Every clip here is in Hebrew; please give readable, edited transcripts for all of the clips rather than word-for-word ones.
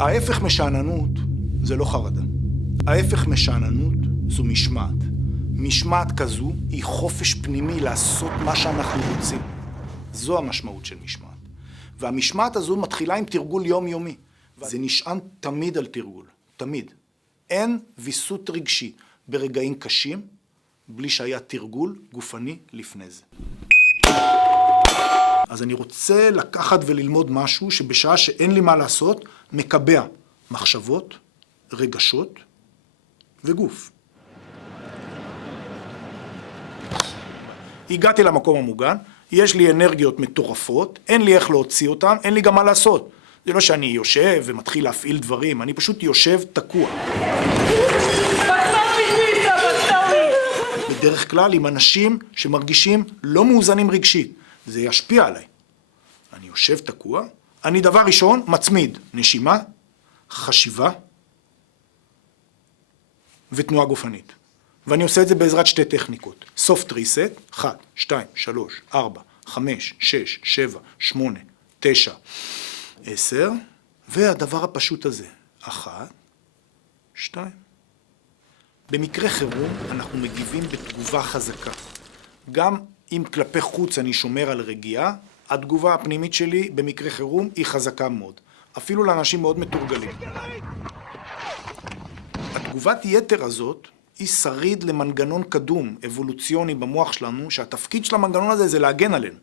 ההפך משאננות זה לא חרדה. ההפך משאננות זו משמעת. משמעת כזו היא חופש פנימי לעשות מה שאנחנו רוצים. זו המשמעות של משמעת. והמשמעת הזו מתחילה עם תרגול יומיומי. זה נשען תמיד על תרגול, תמיד. אין ויסות רגשי ברגעים קשים, בלי שהיה תרגול גופני לפני זה. אז אני רוצה לקחת וללמוד משהו שבשעה שאין לי מה לעשות, מקבע מחשבות, רגשות וגוף. הגעתי למקום המוגן, יש לי אנרגיות מטורפות, אין לי איך להוציא אותן, אין לי גם מה לעשות. זה לא שאני יושב ומתחיל להפעיל דברים, אני פשוט יושב תקוע. בדרך כלל עם אנשים שמרגישים לא מאוזנים רגשית, זה ישפיע עליי. אני יושב תקוע, אני דבר ראשון מצמיד נשימה, חשיבה ותנועה גופנית. ואני עושה את זה בעזרת שתי טכניקות. soft reset, 1, 2, 3, 4, 5, 6, 7, 8, 9, 10, והדבר הפשוט הזה, 1, 2. במקרה חירום אנחנו מגיבים בתגובה חזקה. גם אם כלפי חוץ אני שומר על רגיעה, התגובה הפנימית שלי במקרה חירום היא חזקה מאוד. אפילו לאנשים מאוד מתורגלים. התגובת יתר הזאת היא שריד למנגנון קדום, אבולוציוני במוח שלנו, שהתפקיד של המנגנון הזה זה להגן עלינו.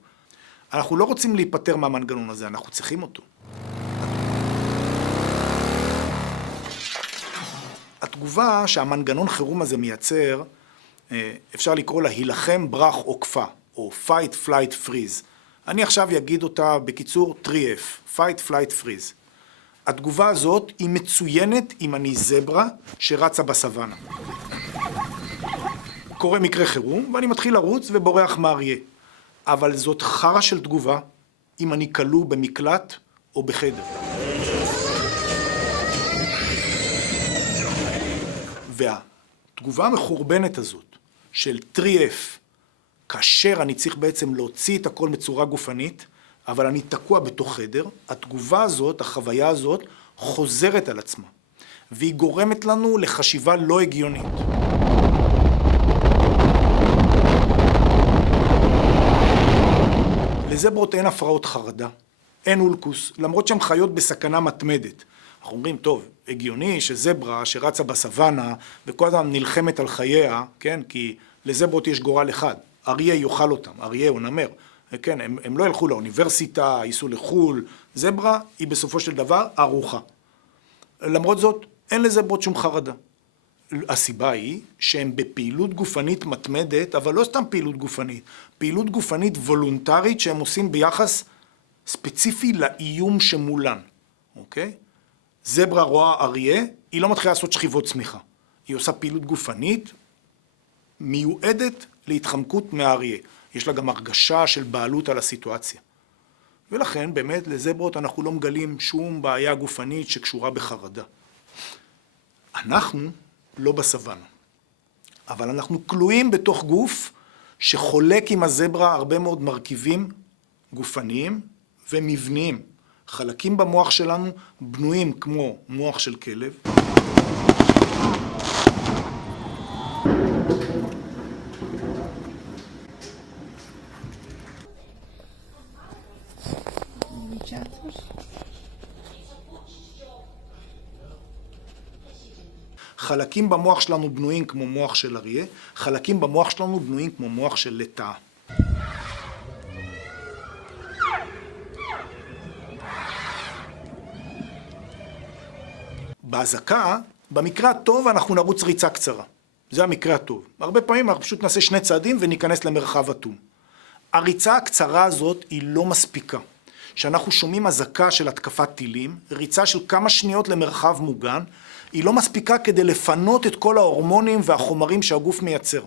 אנחנו לא רוצים להיפטר מהמנגנון הזה, אנחנו צריכים אותו. התגובה שהמנגנון חירום הזה מייצר, אפשר לקרוא לה הילחם, ברח או קפה, או fight, flight, freeze. אני עכשיו אגיד אותה בקיצור 3F, fight, flight, freeze. התגובה הזאת היא מצוינת אם אני זברה שרצה בסוואנה. קורה מקרה חירום ואני מתחיל לרוץ ובורח מאריה. אבל זאת חרה של תגובה אם אני כלוא במקלט או בחדר. והתגובה המחורבנת הזאת של 3F, כאשר אני צריך בעצם להוציא את הכל בצורה גופנית, אבל אני תקוע בתוך חדר, התגובה הזאת, החוויה הזאת, חוזרת על עצמה. והיא גורמת לנו לחשיבה לא הגיונית. לזברות אין הפרעות חרדה, אין אולקוס, למרות שהן חיות בסכנה מתמדת. אנחנו אומרים, טוב, הגיוני שזברה שרצה בסוואנה וכל הזמן נלחמת על חייה, כן? כי לזברות יש גורל אחד, אריה יאכל אותם, אריה הוא נמר. כן, הם לא ילכו לאוניברסיטה, ייסעו לחול, זברה היא בסופו של דבר ארוחה. למרות זאת, אין לזברות שום חרדה. הסיבה היא שהם בפעילות גופנית מתמדת, אבל לא סתם פעילות גופנית, פעילות גופנית וולונטרית שהם עושים ביחס ספציפי לאיום שמולן, אוקיי? זברה רואה אריה, היא לא מתחילה לעשות שכיבות צמיחה. היא עושה פעילות גופנית מיועדת להתחמקות מהאריה. יש לה גם הרגשה של בעלות על הסיטואציה. ולכן באמת לזברות אנחנו לא מגלים שום בעיה גופנית שקשורה בחרדה. אנחנו לא בסוואנה, אבל אנחנו כלואים בתוך גוף שחולק עם הזברה הרבה מאוד מרכיבים גופניים ומבניים. חלקים במוח שלנו בנויים כמו מוח של כלב. חלקים במוח שלנו בנויים כמו מוח של אריה, חלקים במוח שלנו בנויים כמו מוח של לטאה. בהזקה, במקרה הטוב אנחנו נרוץ ריצה קצרה. זה המקרה הטוב. הרבה פעמים אנחנו פשוט נעשה 2 צעדים וניכנס למרחב אטום. הריצה הקצרה הזאת היא לא מספיקה. כשאנחנו שומעים הזקה של התקפת טילים, ריצה של כמה שניות למרחב מוגן, היא לא מספיקה כדי לפנות את כל ההורמונים והחומרים שהגוף מייצר.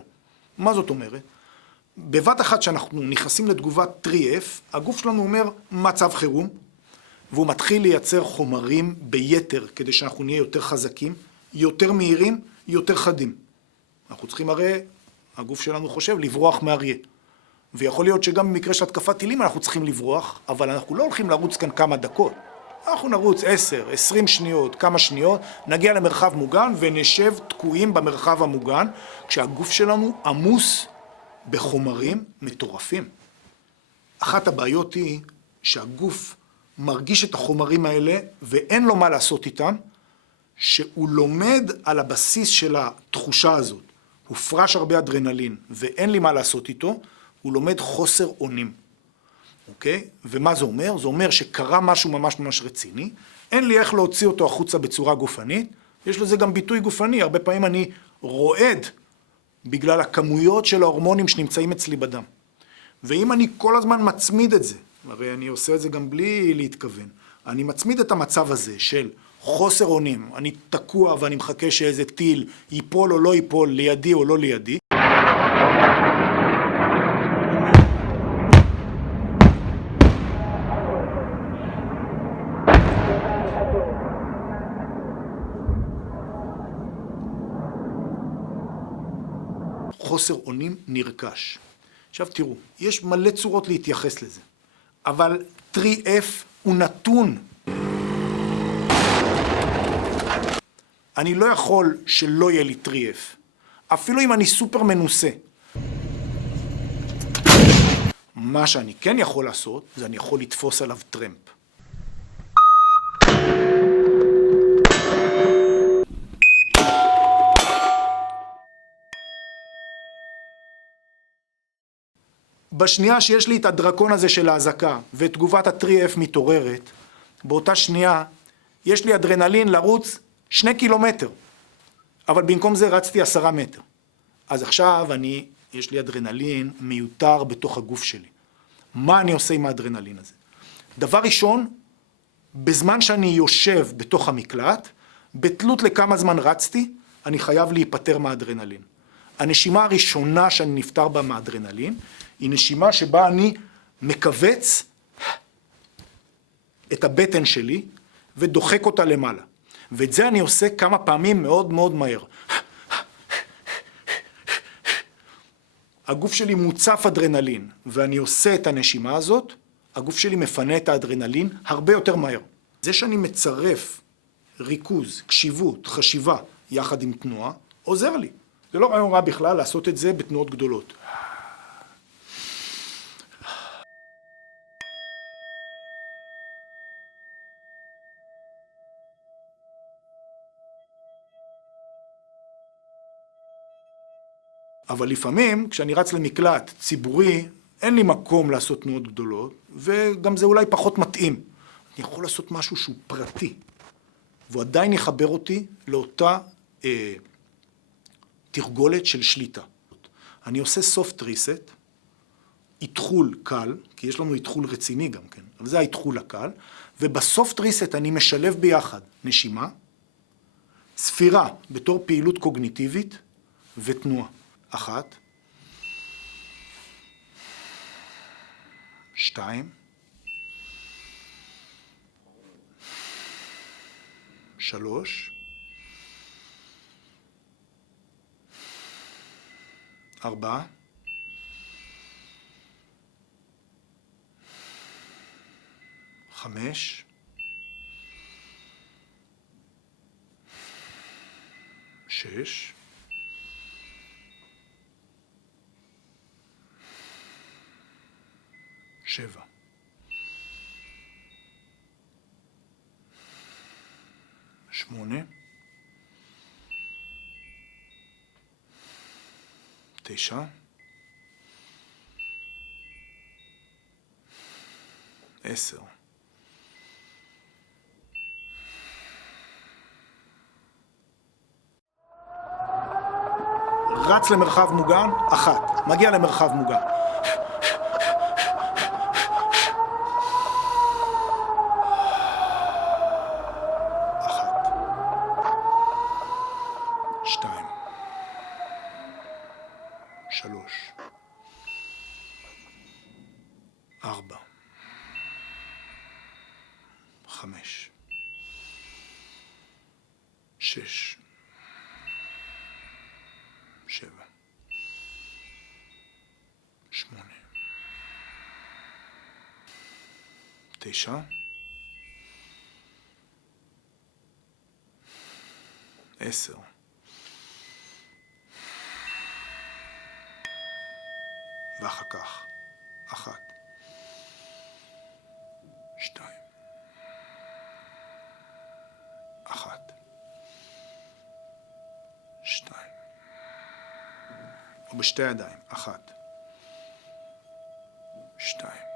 מה זאת אומרת? בבת אחת שאנחנו נכנסים לתגובת 3F, הגוף שלנו אומר מצב חירום, והוא מתחיל לייצר חומרים ביתר כדי שאנחנו נהיה יותר חזקים, יותר מהירים, יותר חדים. אנחנו צריכים הרי, הגוף שלנו חושב, לברוח מאריה. ויכול להיות שגם במקרה של התקפת טילים אנחנו צריכים לברוח, אבל אנחנו לא הולכים לרוץ כאן כמה דקות. אנחנו נרוץ 10, 20 שניות, כמה שניות, נגיע למרחב מוגן ונשב תקועים במרחב המוגן, כשהגוף שלנו עמוס בחומרים מטורפים. אחת הבעיות היא שהגוף מרגיש את החומרים האלה ואין לו מה לעשות איתם, שהוא לומד על הבסיס של התחושה הזאת. הופרש הרבה אדרנלין ואין לי מה לעשות איתו, הוא לומד חוסר אונים. אוקיי? ומה זה אומר? זה אומר שקרה משהו ממש ממש רציני, אין לי איך להוציא אותו החוצה בצורה גופנית, יש לזה גם ביטוי גופני, הרבה פעמים אני רועד בגלל הכמויות של ההורמונים שנמצאים אצלי בדם. ואם אני כל הזמן מצמיד את זה, הרי אני עושה את זה גם בלי להתכוון, אני מצמיד את המצב הזה של חוסר אונים, אני תקוע ואני מחכה שאיזה טיל ייפול או לא ייפול, לידי או לא לידי, חוסר אונים נרכש. עכשיו תראו, יש מלא צורות להתייחס לזה, אבל 3F הוא נתון. אני לא יכול שלא יהיה לי 3F, אפילו אם אני סופר מנוסה. מה שאני כן יכול לעשות, זה אני יכול לתפוס עליו טרמפ. בשנייה שיש לי את הדרקון הזה של ההזקה ותגובת ה-3F מתעוררת, באותה שנייה יש לי אדרנלין לרוץ 2 קילומטר, אבל במקום זה רצתי 10 מטר. אז עכשיו יש לי אדרנלין מיותר בתוך הגוף שלי. מה אני עושה עם האדרנלין הזה? דבר ראשון, בזמן שאני יושב בתוך המקלט, בתלות לכמה זמן רצתי, אני חייב להיפטר מהאדרנלין. הנשימה הראשונה שאני נפטר בה מהאדרנלין, היא נשימה שבה אני מקווץ את הבטן שלי ודוחק אותה למעלה. ואת זה אני עושה כמה פעמים מאוד מאוד מהר. הגוף שלי מוצף אדרנלין, ואני עושה את הנשימה הזאת, הגוף שלי מפנה את האדרנלין הרבה יותר מהר. זה שאני מצרף ריכוז, קשיבות, חשיבה, יחד עם תנועה, עוזר לי. זה לא רעיון רע בכלל לעשות את זה בתנועות גדולות. אבל לפעמים, כשאני רץ למקלט ציבורי, אין לי מקום לעשות תנועות גדולות, וגם זה אולי פחות מתאים. אני יכול לעשות משהו שהוא פרטי, והוא עדיין יחבר אותי לאותה תרגולת של שליטה. אני עושה soft reset, איתחול קל, כי יש לנו איתחול רציני גם כן, אבל זה האיתחול הקל, ובסופט ריסט אני משלב ביחד נשימה, ספירה בתור פעילות קוגניטיבית ותנועה. 1, 2, 3, 4, 5, 6, 7, 8, 9, 10. רץ למרחב מוגן, 1, מגיע למרחב מוגן. 2, 3, 4, 5, 6, 7, 8, 9, 10. ואחר כך, 1, 2, 1, 2. ובשתי ידיים, 1, 2.